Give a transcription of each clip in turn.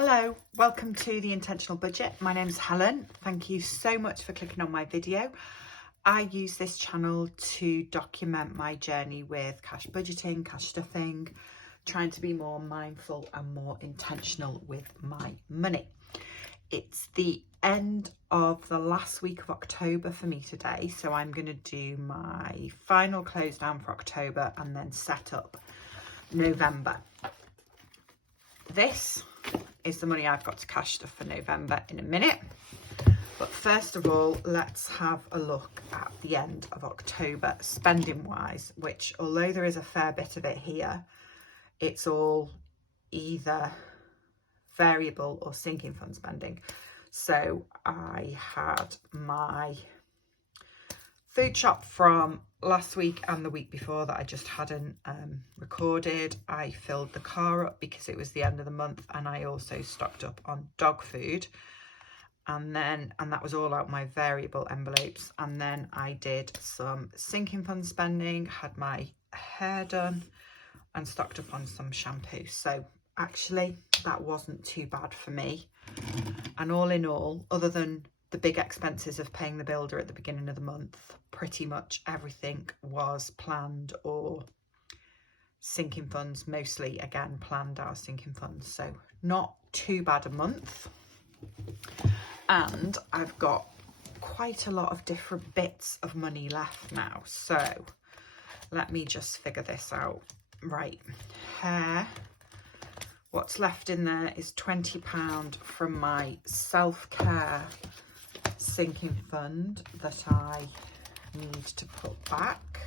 Hello, welcome to The Intentional Budget. My name's Helen. Thank you so much for clicking on my video. I use this channel to document my journey with cash budgeting, cash stuffing, trying to be more mindful and more intentional with my money. It's the end of the last week of October for me today, so I'm going to do my final close down for October and then set up November. This is the money I've got to cash stuff for November in a minute. But first of all, let's have a look at the end of October spending wise, which although there is a fair bit of it here, it's all either variable or sinking fund spending. So I had my food shop from last week and the week before that I just hadn't recorded. I filled the car up because it was the end of the month, and I also stocked up on dog food, and that was all out my variable envelopes. And then I did some sinking fund spending, had my hair done and stocked up on some shampoo. So actually that wasn't too bad for me, and all in all, other than the big expenses of paying the builder at the beginning of the month, pretty much everything was planned or sinking funds, mostly again planned our sinking funds. So not too bad a month. And I've got quite a lot of different bits of money left now. So let me just figure this out. Right, hair. What's left in there is £20 from my self-care sinking fund that I need to put back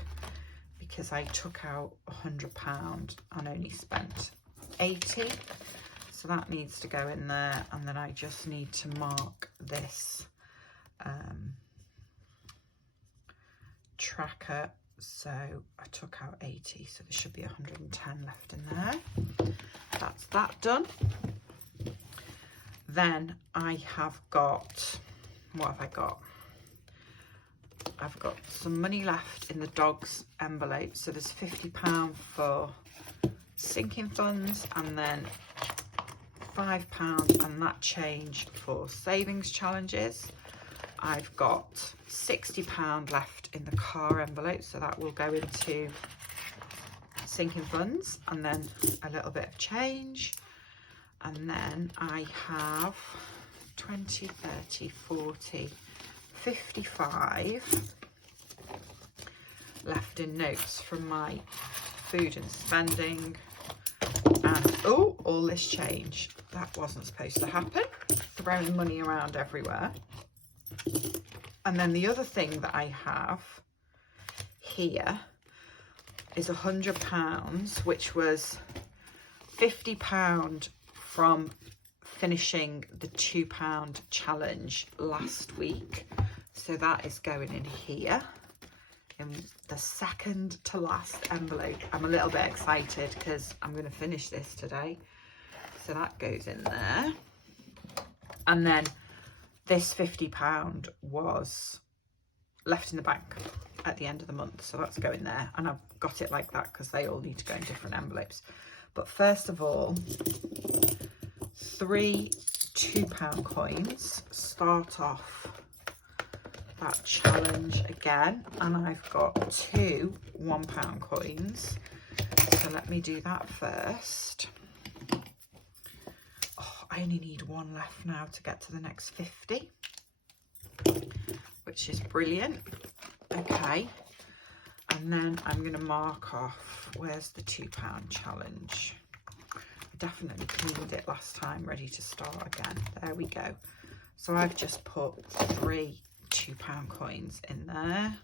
because I took out £100 and only spent 80. So that needs to go in there, and then I just need to mark this tracker. So I took out 80, so there should be 110 left in there. That's that done. Then I have got, what have I got? I've got some money left in the dog's envelope. So there's £50 for sinking funds, and then £5 and that change for savings challenges. I've got £60 left in the car envelope, so that will go into sinking funds, and then a little bit of change. And then I have 20, 30, 40, 55 left in notes from my food and spending. And oh, all this change. That wasn't supposed to happen. Throwing money around everywhere. And then the other thing that I have here is £100, which was £50 from finishing the £2 challenge last week. So that is going in here in the second to last envelope. I'm a little bit excited because I'm going to finish this today. So that goes in there. And then this £50 was left in the bank at the end of the month. So that's going there. And I've got it like that because they all need to go in different envelopes. But first of all, 3 £2 coins start off that challenge again, and I've got 2 £1 coins. So let me do that first. Oh, I only need one left now to get to the next 50, which is brilliant. Okay, and then I'm going to mark off, where's the £2 challenge? I definitely cleaned it last time, ready to start again. There we go. So I've just put 3 £2 coins in there.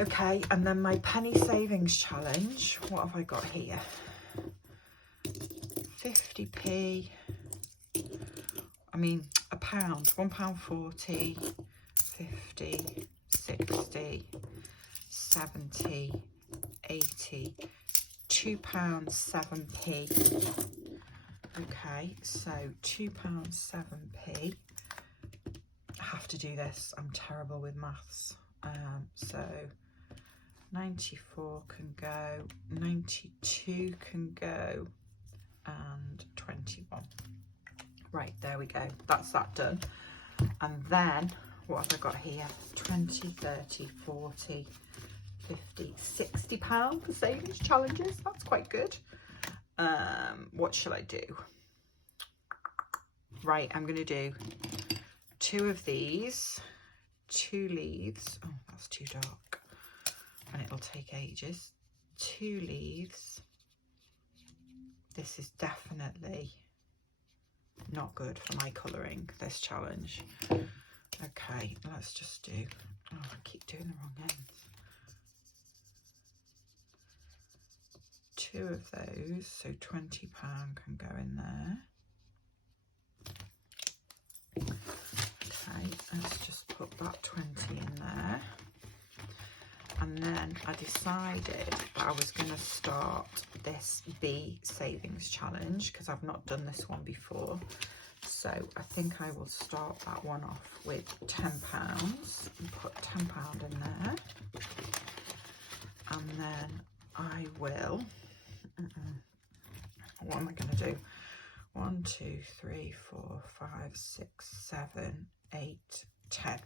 Okay, and then my penny savings challenge, what have I got here? 50p, I mean a pound, £1.40, 50, 60, 70, 80, £2 7p. Okay, so £2 7p. I have to do this, I'm terrible with maths. So 94 can go, 92 can go, and 21. Right, there we go. That's that done. And then what have I got here? 20, 30, 40, 50, 60 pound for savings challenges. That's quite good. What shall I do? Right, I'm going to do 2 of these, 2 leaves. Oh, that's too dark and it'll take ages. 2 leaves. This is definitely not good for my colouring, this challenge. Okay, let's just do, oh, I keep doing the wrong ends. 2 of those, so £20 can go in there. Okay, let's just put that 20 in there. And then I decided that I was going to start this bee savings challenge because I've not done this one before. So I think I will start that one off with £10 and put £10 in there. And then I will, what am I going to do? 1, 2, 3, 4, 5, 6, 7, 8, 10.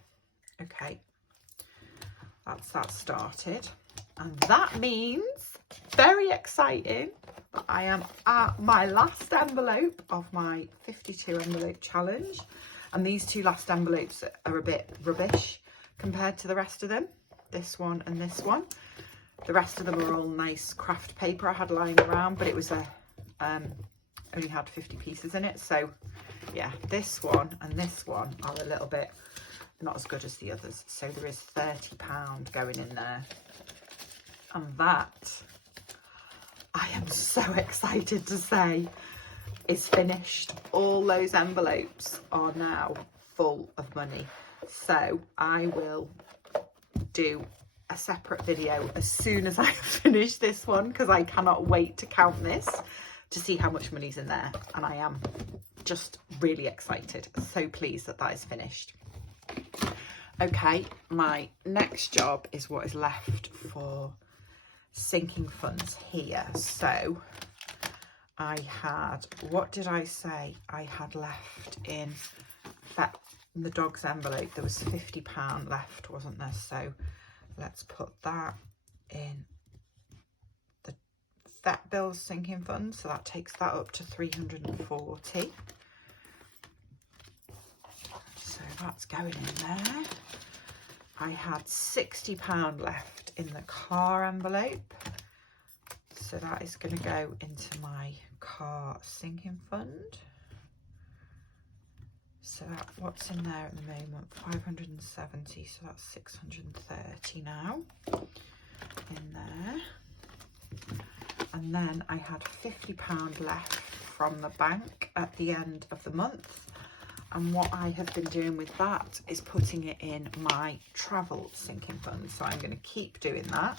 Okay, that's that started. And that means, very exciting, that I am at my last envelope of my 52 envelope challenge. And these 2 last envelopes are a bit rubbish compared to the rest of them. This one and this one. The rest of them are all nice craft paper I had lying around, but it was a only had 50 pieces in it. So yeah, this one and this one are a little bit not as good as the others. So there is £30 going in there. And that, I am so excited to say, is finished. All those envelopes are now full of money. So I will do a separate video as soon as I finish this one, because I cannot wait to count this to see how much money's in there. And I am just really excited. So pleased that that is finished. Okay, my next job is what is left for sinking funds here. So I had, what did I say I had left in the dog's envelope? There was £50 left, wasn't there? So let's put that in the vet bills sinking fund. So that takes that up to 340. So that's going in there. I had £60 left in the car envelope. So that is going to go into my car sinking fund. So that, what's in there at the moment? 570, so that's 630 now in there. And then I had £50 left from the bank at the end of the month. And what I have been doing with that is putting it in my travel sinking fund. So I'm going to keep doing that.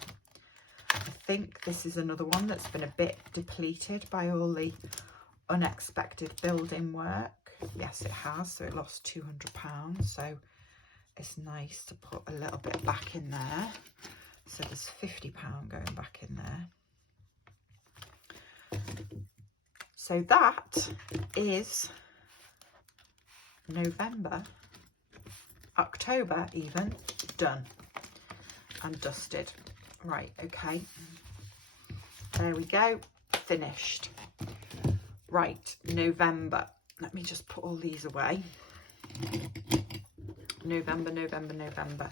I think this is another one that's been a bit depleted by all the unexpected building work. Yes, it has. So it lost £200. So it's nice to put a little bit back in there. So there's £50 going back in there. So that is November, October even, done and dusted. Right, okay, there we go, finished. Right, November, let me just put all these away. November.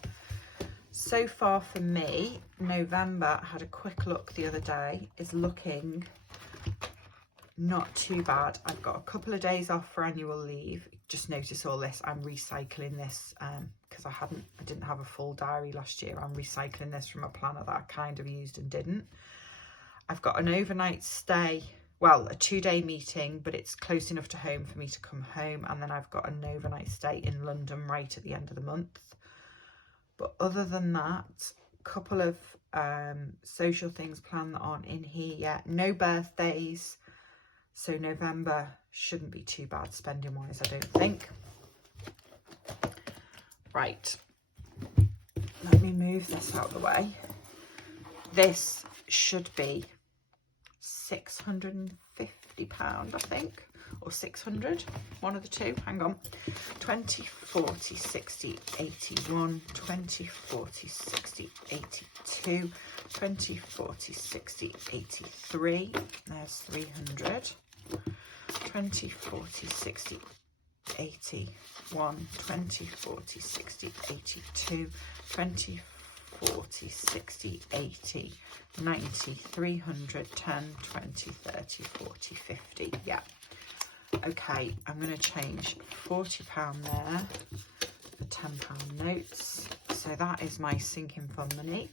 So far for me, November, I had a quick look the other day, is looking not too bad. I've got a couple of days off for annual leave. Just notice all this, I'm recycling this because I didn't have a full diary last year. I'm recycling this from a planner that I kind of used and didn't. I've got an overnight stay, well, a 2-day meeting, but it's close enough to home for me to come home. And then I've got an overnight stay in London right at the end of the month. But other than that, a couple of social things planned that aren't in here yet. No birthdays. So November shouldn't be too bad spending wise, I don't think. Right, let me move this out of the way. This should be £650, I think, or 600, one of the two. Hang on. 20, 40, 60, 81, 20, 40, 60, 82, 20, 40, 60, 83. There's 300. 20, 40, 60, 81, 20, 40, 60, 82, 20, 40, 60, 80, 90, 300, 10, 20, 30, 40, 50. Yeah. Okay, I'm going to change £40 there for £10 notes. So that is my sinking fund money,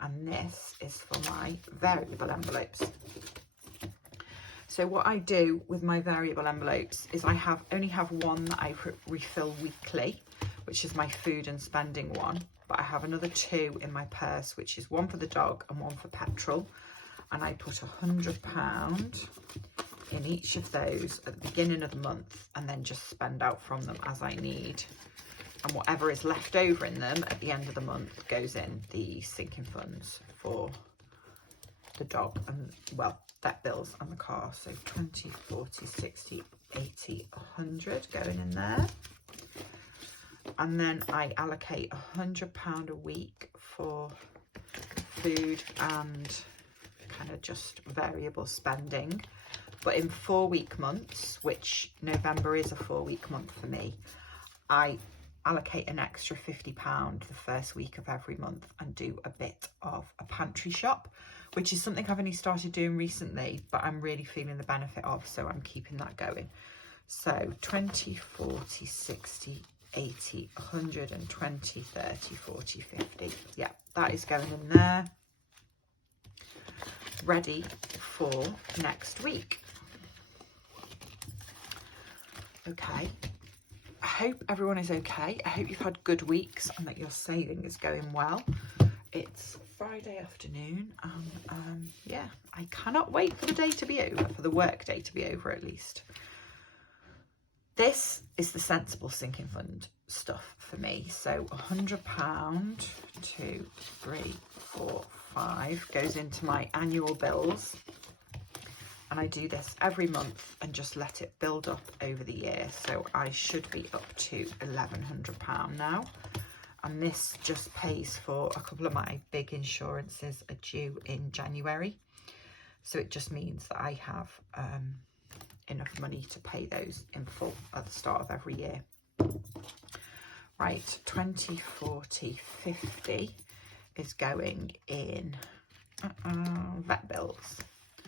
and this is for my variable envelopes. So what I do with my variable envelopes is I only have one that I refill weekly, which is my food and spending one. But I have another two in my purse, which is one for the dog and one for petrol. And I put £100 in each of those at the beginning of the month, and then just spend out from them as I need. And whatever is left over in them at the end of the month goes in the sinking funds for the dog and, well, vet bills and the car. So 20, 40, 60, 80, 100 going in there. And then I allocate £100 a week for food and kind of just variable spending. But in 4-week months, which November is a 4-week month for me, I allocate an extra £50 the first week of every month and do a bit of a pantry shop, which is something I've only started doing recently, but I'm really feeling the benefit of, so I'm keeping that going. So 20, 40, 60, 80, 100 and 20, 30, 40, 50. Yeah, that is going in there. Ready for next week. Okay. I hope everyone is okay. I hope you've had good weeks and that your saving is going well. It's Friday afternoon and yeah, I cannot wait for the day to be over, for the work day to be over at least. This is the sensible sinking fund stuff for me. So £100, 2, 3, 4, 5 goes into my annual bills. And I do this every month and just let it build up over the year. So I should be up to £1,100 now. And this just pays for a couple of my big insurances are due in January. So it just means that I have enough money to pay those in full at the start of every year. Right, 20, 40, 50 is going in vet bills.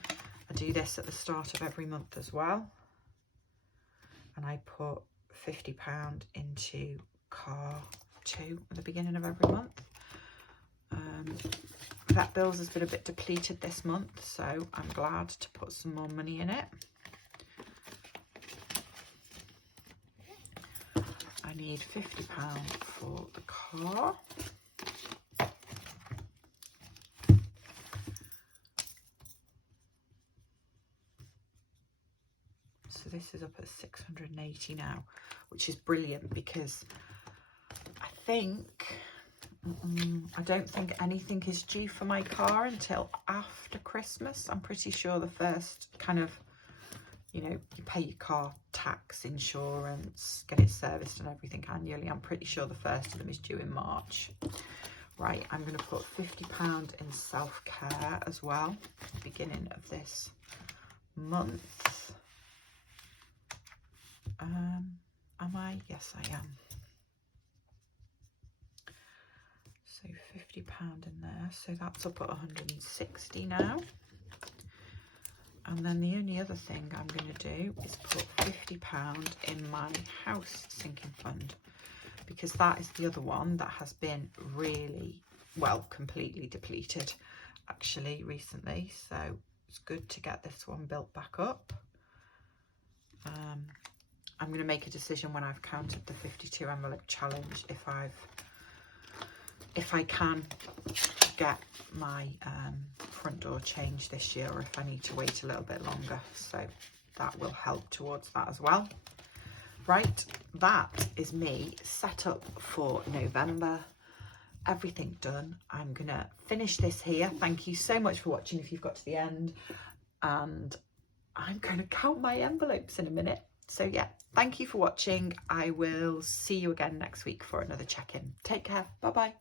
I do this at the start of every month as well. And I put £50 into car 2 at the beginning of every month. Vet bills has been a bit depleted this month, so I'm glad to put some more money in it. I need £50 for the car. So this is up at 680 now, which is brilliant because I don't think anything is due for my car until after Christmas. I'm pretty sure the first kind of, you know, you pay your car tax, insurance, get it serviced and everything annually. I'm pretty sure the first of them is due in March. Right, I'm going to put £50 in self-care as well, beginning of this month. Am I? Yes, I am. So £50 in there. So that's up at 160 now. And then the only other thing I'm going to do is put £50 in my house sinking fund, because that is the other one that has been really, well, completely depleted actually recently. So it's good to get this one built back up. I'm going to make a decision when I've counted the 52 envelope challenge if I can get my front door changed this year, or if I need to wait a little bit longer. So that will help towards that as well. Right, that is me set up for November. Everything done. I'm gonna finish this here. Thank you so much for watching if you've got to the end. and I'm going to count my envelopes in a minute. So yeah, thank you for watching. I will see you again next week for another check-in. Take care. Bye bye.